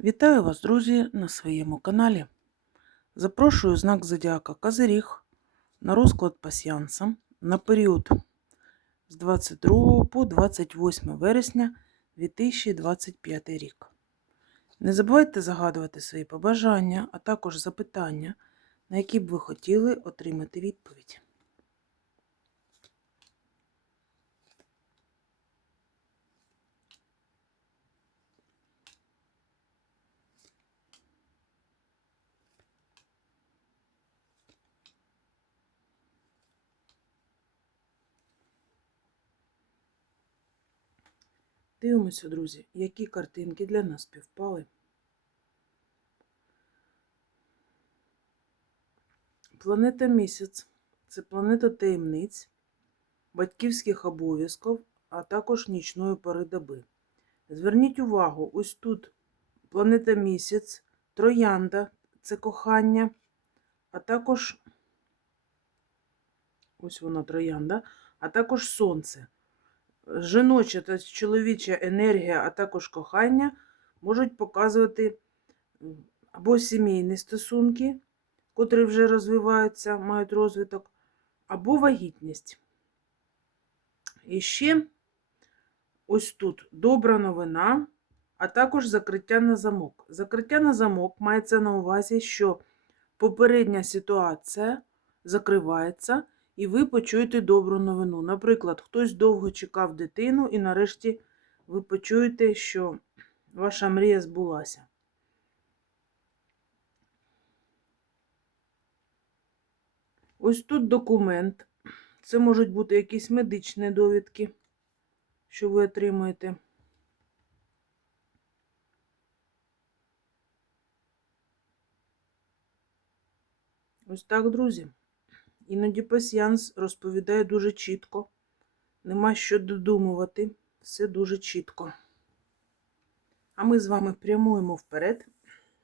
Вітаю вас, друзі, на своєму каналі. Запрошую знак Зодіака Козиріг на розклад пасіянса на період з 22 по 28 вересня 2025 рік. Не забувайте загадувати свої побажання, а також запитання, на які б ви хотіли отримати відповідь. Дивимося, друзі, які картинки для нас співпали. Планета місяць це планета таємниць, батьківських обов'язків, а також нічної пори доби. Зверніть увагу, ось тут планета місяць, троянда це кохання, а також ось вона троянда, а також сонце. Жіноча та чоловіча енергія, а також кохання можуть показувати або сімейні стосунки, котрі вже розвиваються, мають розвиток, або вагітність. І ще ось тут добра новина, а також закриття на замок. Закриття на замок мається на увазі, що попередня ситуація закривається. І ви почуєте добру новину. Наприклад, хтось довго чекав дитину, і нарешті ви почуєте, що ваша мрія збулася. Ось тут документ. Це можуть бути якісь медичні довідки, що ви отримуєте. Ось так, друзі. Іноді пасіянс розповідає дуже чітко. Нема що додумувати. Все дуже чітко. А ми з вами прямуємо вперед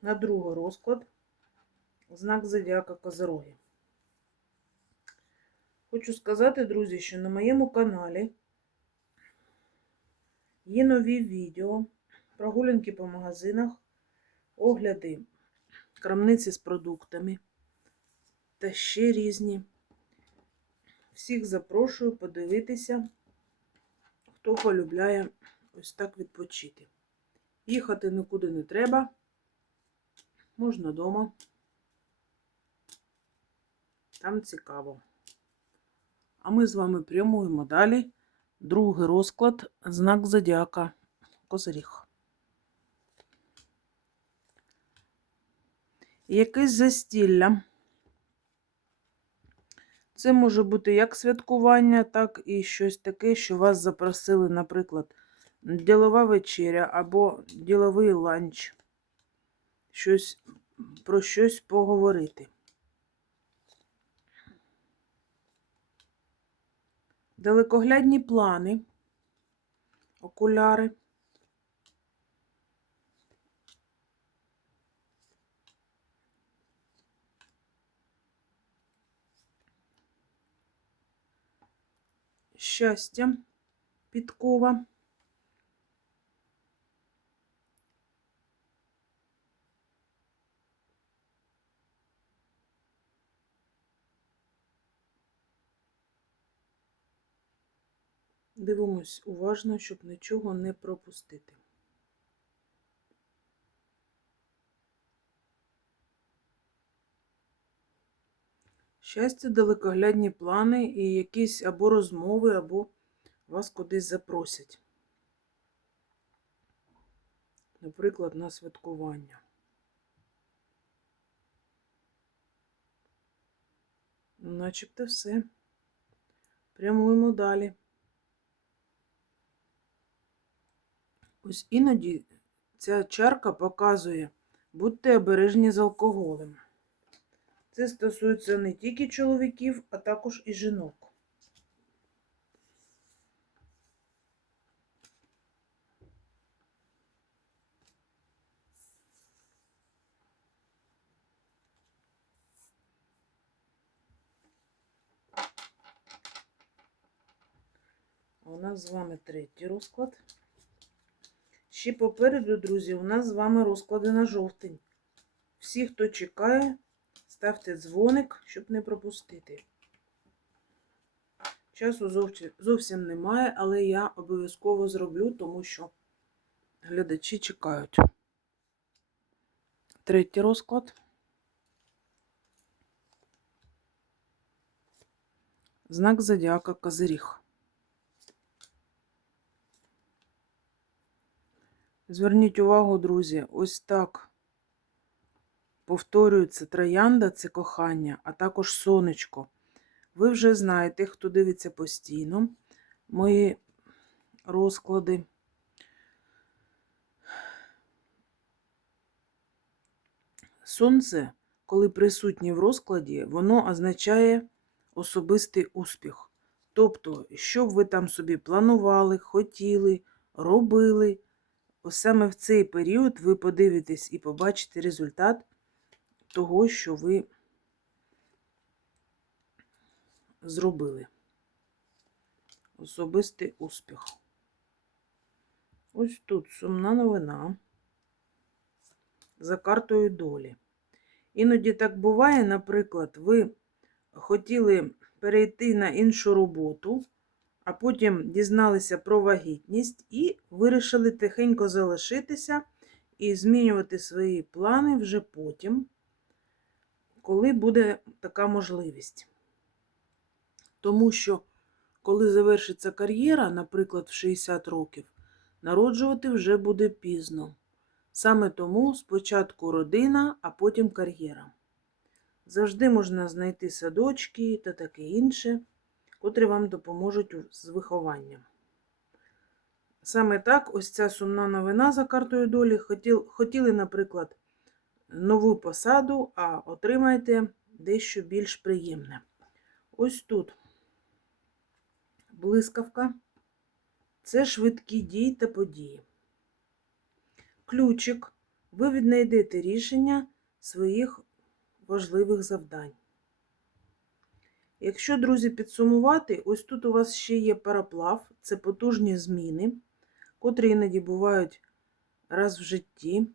на другий розклад. Знак Зодіака Козороги. Хочу сказати, друзі, що на моєму каналі є нові відео, прогулянки по магазинах, огляди крамниці з продуктами та ще різні. Всіх запрошую подивитися, хто полюбляє ось так відпочити. Їхати нікуди не треба, можна вдома. Там цікаво. А ми з вами прямуємо далі. Другий розклад, знак Зодіака Козиріг. Якесь застілля. Це може бути як святкування, так і щось таке, що вас запросили, наприклад, ділова вечеря або діловий ланч. Щось, Про щось поговорити. Далекоглядні плани, окуляри. Щастя підкова. Дивимось уважно, щоб нічого не пропустити. Щастя, далекоглядні плани і якісь або розмови, або вас кудись запросять. Наприклад, на святкування. Начебто все. Прямуємо далі. Ось іноді ця чарка показує, будьте обережні з алкоголем. Це стосується не тільки чоловіків, а також і жінок. У нас з вами третій розклад. Ще попереду, друзі, у нас з вами розклади на жовтень. Всі, хто чекає, ставте дзвоник, щоб не пропустити. Часу зовсім, немає, але я обов'язково зроблю, тому що глядачі чекають. Третій розклад. Знак зодіака Козиріг. Зверніть увагу, друзі, ось так повторюється троянда це кохання, а також сонечко. Ви вже знаєте, хто дивиться постійно мої розклади. Сонце, коли присутнє в розкладі, воно означає особистий успіх. Тобто, що б ви там собі планували, хотіли, робили, ось саме в цей період ви подивитесь і побачите результат того, що ви зробили. Особистий успіх. Ось тут сумна новина за картою долі. Іноді так буває, наприклад, ви хотіли перейти на іншу роботу, а потім дізналися про вагітність і вирішили тихенько залишитися і змінювати свої плани вже потім, коли буде така можливість. Тому що, коли завершиться кар'єра, наприклад, в 60 років, народжувати вже буде пізно. Саме тому спочатку родина, а потім кар'єра. Завжди можна знайти садочки та таке інше, котрі вам допоможуть з вихованням. Саме так, ось ця сумна новина за картою долі. Хотіли, наприклад, нову посаду, а отримаєте дещо більш приємне. Ось тут блискавка це швидкі дії та події. Ключик, ви віднайдете рішення своїх важливих завдань. Якщо, друзі, підсумувати, ось тут у вас ще є параплав, це потужні зміни, котрі іноді бувають раз в житті.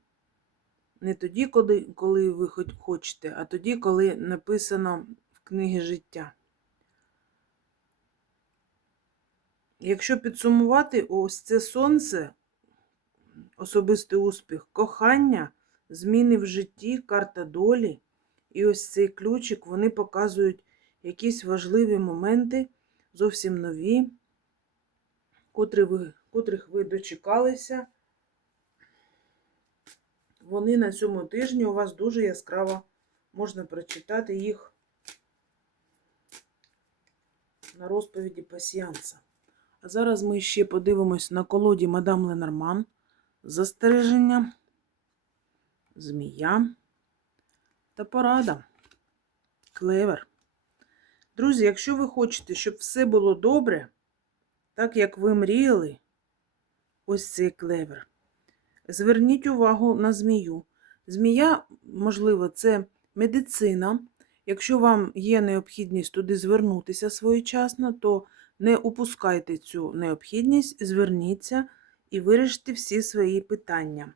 Не тоді, коли, коли ви хочете, а тоді, коли написано в книгі життя. Якщо підсумувати, ось це сонце, особистий успіх, кохання, зміни в житті, карта долі. І ось цей ключик, вони показують якісь важливі моменти, зовсім нові, котрих ви дочекалися. Вони на цьому тижні у вас дуже яскраво можна прочитати їх на розповіді пасіянса. А зараз ми ще подивимось на колоді Мадам Ленорман. Застереження, змія та порада. Клевер. Друзі, якщо ви хочете, щоб все було добре, так як ви мріяли, ось цей клевер. Зверніть увагу на змію. Змія, можливо, це медицина. Якщо вам є необхідність туди звернутися своєчасно, то не упускайте цю необхідність, зверніться і вирішити всі свої питання.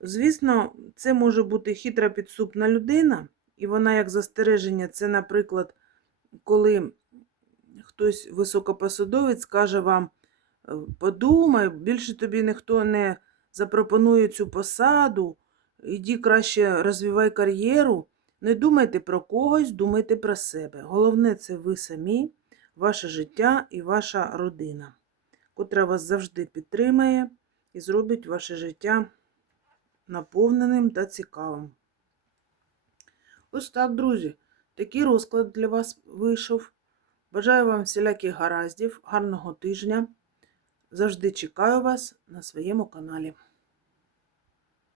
Звісно, це може бути хитра підступна людина, і вона, як застереження, це, наприклад, коли хтось високопосадовець каже вам, «Е, подумай, більше тобі ніхто не запропонує цю посаду, іди краще розвивай кар'єру. Не думайте про когось, думайте про себе. Головне, це ви самі, ваше життя і ваша родина, котра вас завжди підтримає і зробить ваше життя наповненим та цікавим. Ось так, друзі, такий розклад для вас вийшов. Бажаю вам всіляких гараздів, гарного тижня. Завжди чекаю вас на своєму каналі.